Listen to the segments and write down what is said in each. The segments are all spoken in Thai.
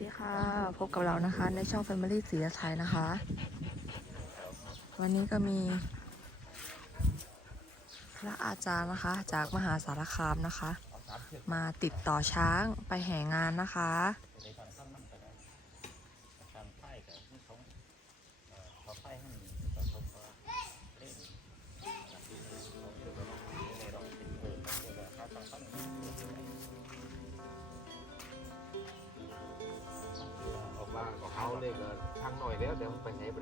ดีค่ะ พบกับเรานะคะ ในช่อง Family สีไทยนะคะ วันนี้ก็มี พระอาจารย์นะคะ จากมหาสารคามนะคะ มาติดต่อช้างไปแห่งานนะคะ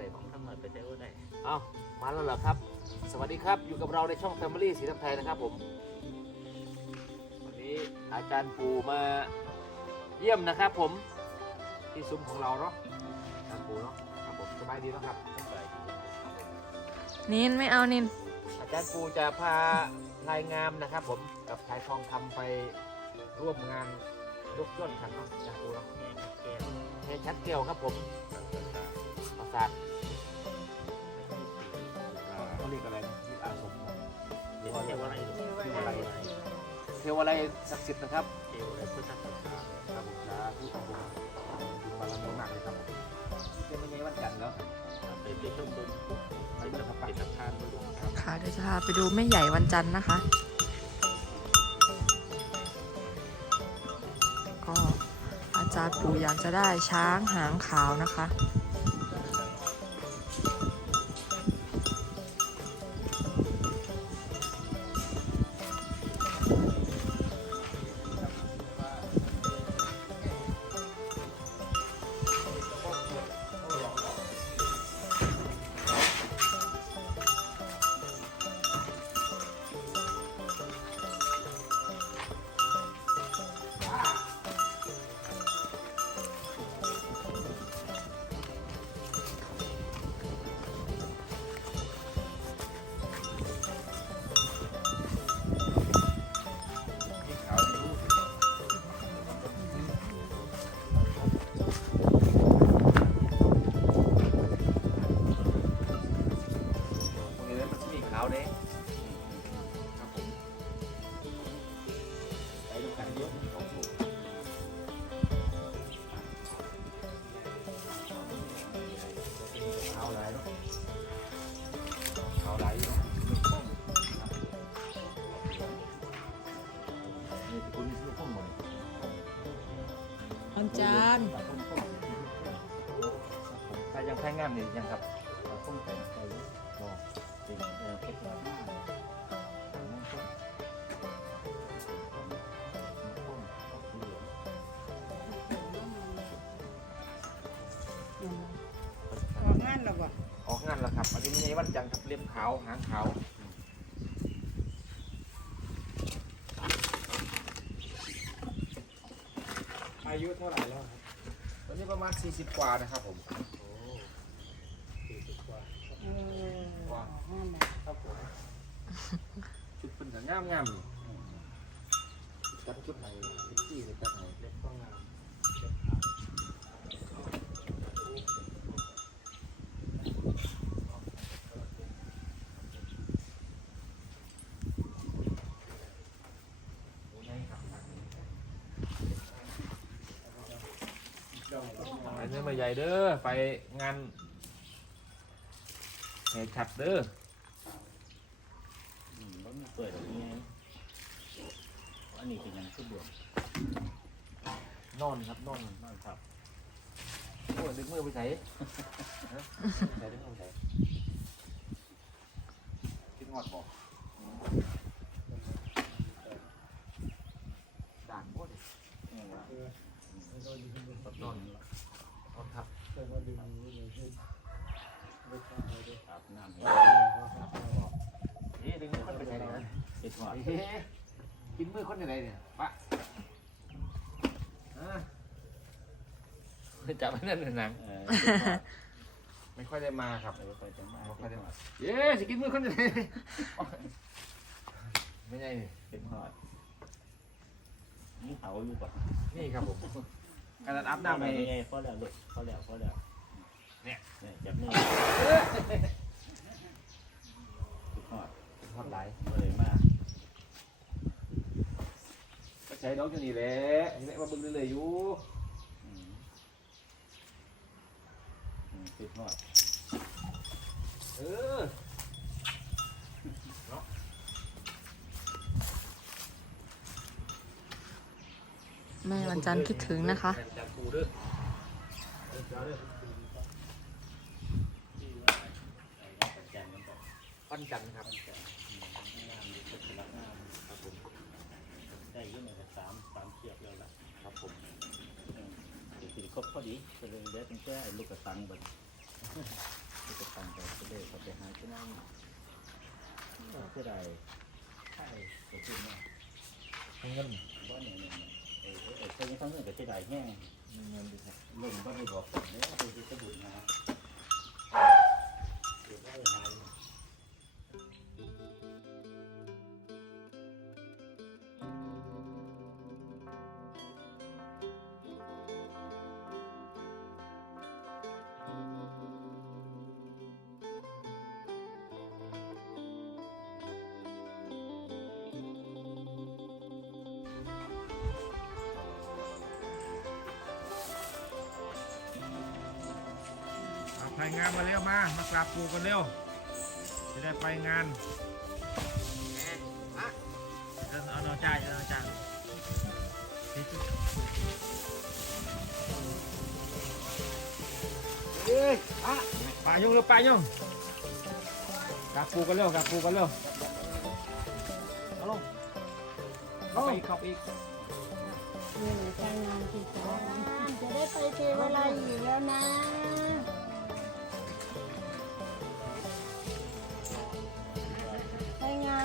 ยวมันไปไหนไปไหนของทำหน่อยไปเทวได้เอามาแล้วเหรอครับ สวัสดีครับอยู่กับเราในช่อง Family สีน้ำไทยนะครับผมวันนี้อาจารย์ปูมาเยี่ยมนะครับผมที่ซุ้มของเราเนาะอาจารย์ปูเนาะครับผมสบายดีเนาะครับนินไม่เอานิน อาจารย์ปูจะพารายงามนะครับ ผมกับชายทองคำไปร่วมงานยกย่นขันเนาะอาจารย์ปูเนาะแม่แก้วเฮชัดเกลครับผม ต่างๆประสาทอ่าเขาเรียกอะไรนะที่อาสมของเดี๋ยวเที่ยวอะไรลูกเทวอะไรเทวอะไรศักดิ์สิทธิ์นะครับเที่ยวอะไรพุทธศาสนาครับผมสาธุครับผมบุญบารมีมากเลยครับผมเจะไม่ใช่วันจันทร์แล้วครับไปไปชมดูเป็นสะพานเป็นสะพานบุรุษครับค่ะเดี๋ยวจะพาไปดูแม่ใหญ่วันจันทร์นะคะก็อาจารย์ปู่อยากจะได้ช้างหางขาวนะคะ จันทร์ถ้ายังแพ้งามนี่ยังครับเราต้องแต่งใจบอกเป็นเอ่อเพชรลาม่าของน้องต้นน้องต้นก็คือเหลืองออกงานแล้วบ่ออกงานแล้วครับ อันนี้ไม่ใช่วันจันทร์ครับเล็บขาวหางขาว อายุเท่าไหร่แล้วครับตอนนี้ประมาณ 40 กว่านะครับผมโอ้สี่สิกว่าออออกงานแล้วครับผมชุดเป็นแบบงามงามๆจับชุดไหนชุดที่จัดไหนเล็บก็งามเล็บขาว อันนี้มาใหญ่เด้อไปงานแห่ฉัดเด้ออืมแล้วมีเปิดอย่างนี้อันนี้เป็นยังขึ้นบวกนอนครับนอนนอนครับโอ้ยดึงมือไปใส่ฮะใส่ดึงมือไปใส่คิดงอดบอกด่านบ่ดินี่ ว่านอนนอนครับอาบน้ำให้นี่ดึงมือคนไปใส่เลยนะเจ็ดหอดเฮ้กินมือคนยังไงเนี่ยปะอะจับไว้นั่นน่ะหนังเออเจ็ดหอดไม่ค่อยได้มาครับเออไปจะมาไม่ค่อยเจ็ได้ดหมาอดเย้สิกินมือคนยังไงไม่ใช่นี่เจ็ดหอดนี่เขาอยู่ก่อนนี่ครับผม การอาบน้ำให้ไงพอแล้วลูกพอแล้วพอแล้วเนี่ยเนี่ยจับนี่สุดหอดทอดไหลายเลยมาก็ใช้น้องอยู่นี่แหละนี่แหละมาเบึงเรื่อยๆอยู่อืมเออแม่วันจันทร์คิดถึงนะคะแม่จากปู เด้อเออเจ้าเด้อที่ว่าไอ้ปัจจัยมันบอกปั้นจันทร์ครับงานมีสัญลักษณ์งานครับผมได้อยุ่งเลยสามสามเทียบแล้วล่ะครับผมเดี๋ยวสิครบพอดีก็เลยเดี๋ยวตั้งแต่ลูกกระตังเบิดลูกกระตังไปก็เลยเขาไปหาที่นั่นก็เพื่อใดใช่ก็คือเนี่ยเงินว่าเนี่ยเนี่ยเนี่ยเออเออเออเท่านี้ก็เสียดายแห้ง เงินดีครับลมก็ได้บอกผมเนี่ยไปกระดุนนะเดี๋ยวได้หา ยเอาไปงานมาเร็วมามากราบปูกันเร็ว จะได้ไปงานเดินเอาเอาจ่ายเอาจ่ายเอ้ยปะปยุ่งเร็วปยุ่งกราบปูกันเร็วกราบปูกันเร็วเอาลงเข้าไปอีกเข้าไปอีกไปงานที่สองจะได้ไปเทวาลัยอีกแล้วนะ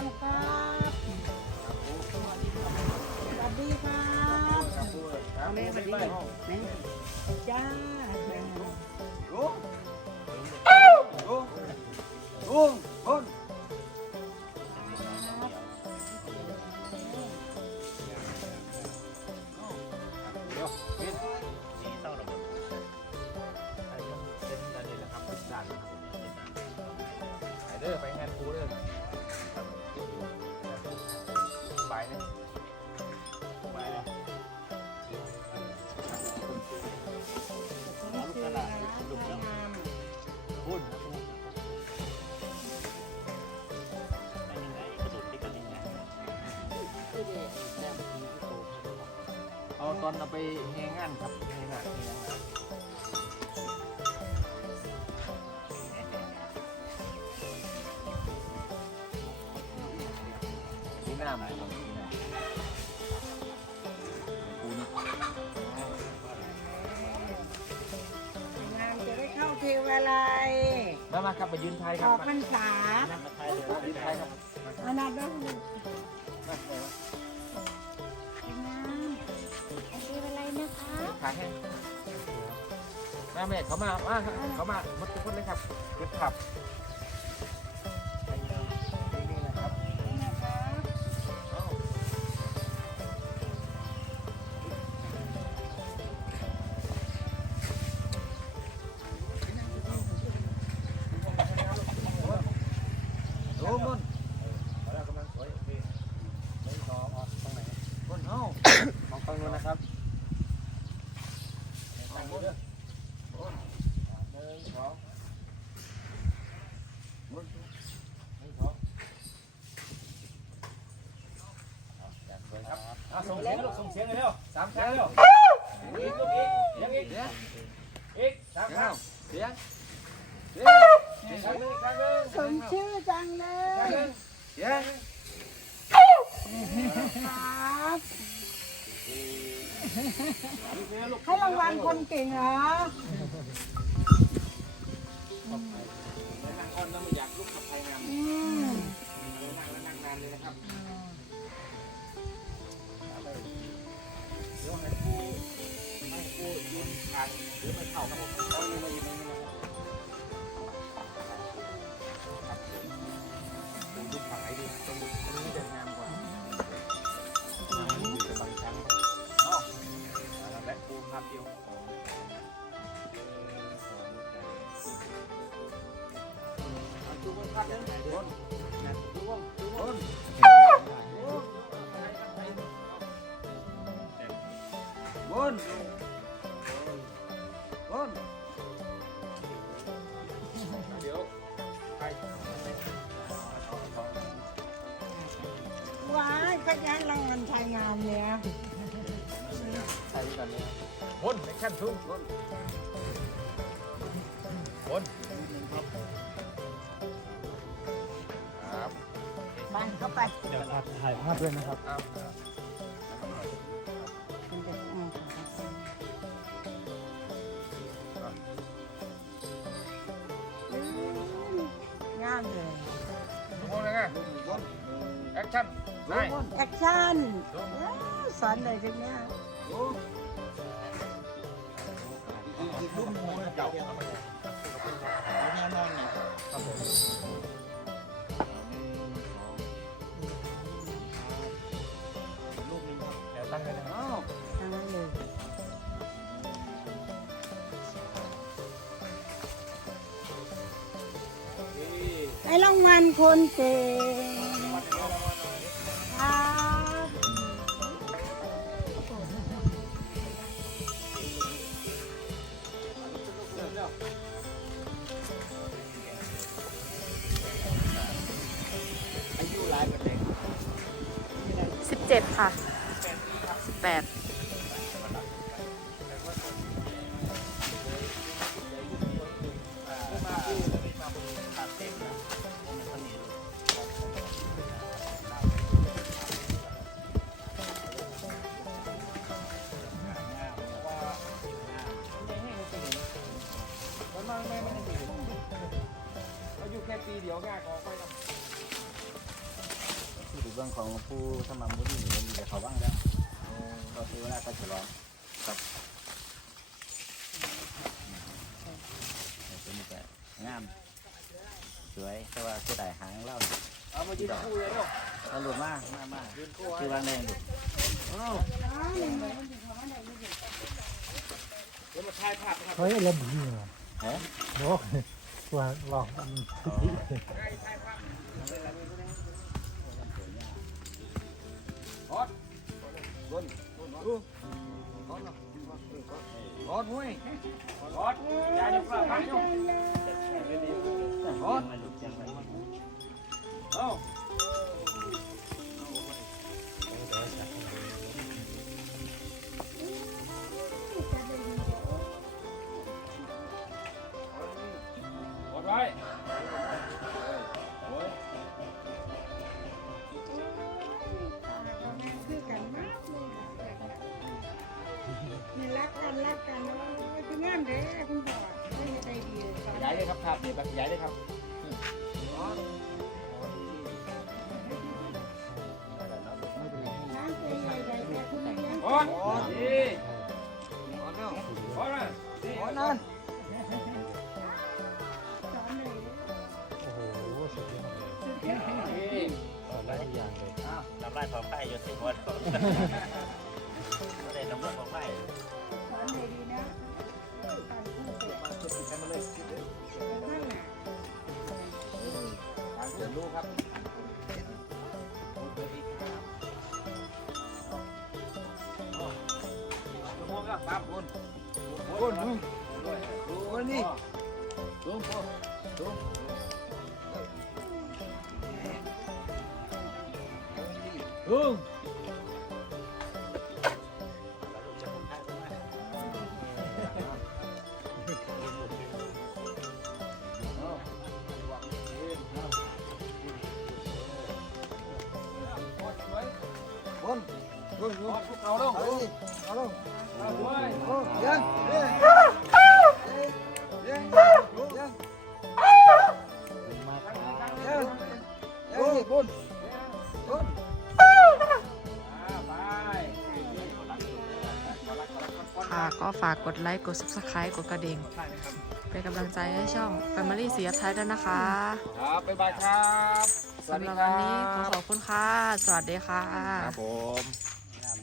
แม่สวัสดีจ้าลุงลุงลุงคนไปเด้อไปไง ตอนเอาไปแหงงานครับแหงงานแหงงานที่หน้าไหมครับที่หน้าปูนี่งานจะได้เข้าเทวาลัยมามาครับมายืนไทยคอรับอกมาพรรษามาไทยเลยยืนไทยครับอันนั้นด้วยมา ขาขาแห้มาแม่เขามาว่าเขามาหมดทุกคนเลยครับเก็บขับ สองหนึ่งหนึ่งสองเอาจัดสวยครับเอาส่งเสียงลูกส่งเสียงเลยเร็วสามครั้งเร็วอีกลูกอีกเสียงอีกอีกสามครั้งเสียงเสียงเสียงครั้งหนึ่งครั้งหนึ่งสมชื่อจังเลครั้งยหนึ่งเสียง ให้รางวัลคนเก่งเหรอนั่งอ่อนแล้วไม่อยากลุกขับไทยงามอืมนั่งแล้วนั่งนานเลยนะครับผม ก็ย้ายรางวัลชายงามเนี่ยใช่ด้วยกันเนี่ยบนแอคชั่นทุ่งบนบนครับบันเข้าไปเดี๋ยวถ่ายภาพด้วยนะครับ ชั่นได้แอคชั่นสอนเลยจังเนี่ยเดี๋ยวตั้งเลยนะครับทั้งนั้นเลยไอ้รางวัลคนเก่ง ผู้สมัครบุรีมันมีแต่เขาบ้างแล้วก็คือว่าก็ฉลองครับเป็นแต่งามสวยแต่ว่าเสียดายหางเล่าเอามายืนคู่เลยเนาะตำรวจมามามาคือวางแดงดูเดี๋ยวมาถ่ายภาพนะครับเฮ้ยเล่นดีเหรอเฮ้ยโอ้ยว่าลองอันพิธีฮ บนดูฮอนหนาะฮอตมุ้ยฮอนยายจะปลาไปอยู่ฮอตไม่หลุดยังไงเอ้า อนขยายเลยครับภาพเนี่ยขยายเลยครับน้ำเป็นใหญ่ใหญ่แต่คุณยังโอ้ยดีโอ้ยเร็วโอ้ยโอ้ยนั่นโอ้โหสุดยอดเลยดีสอนได้ทุกอย่างเลยอ้าวน้ำลายของไผ่อยู่สิหัวเขาไม่ได้น้ำลายของไผ่สอนเลยดีนะการพูดเสร็จมาสุดที่ฉันมาเลย เรียนรู้ครับชั่วโมงครับครับคุณคุณคุณคุณนี่คุณคุากกดไลค์กด subscribe กดกระดิ่งเป็นกำลังใจให้ช่อง Family สีไทยด้วยนะคะ ครับบ๊ายบายครับสำหรับวันนี้ขอขอบคุณค่ะ สวัสดีค่ะ ครับผม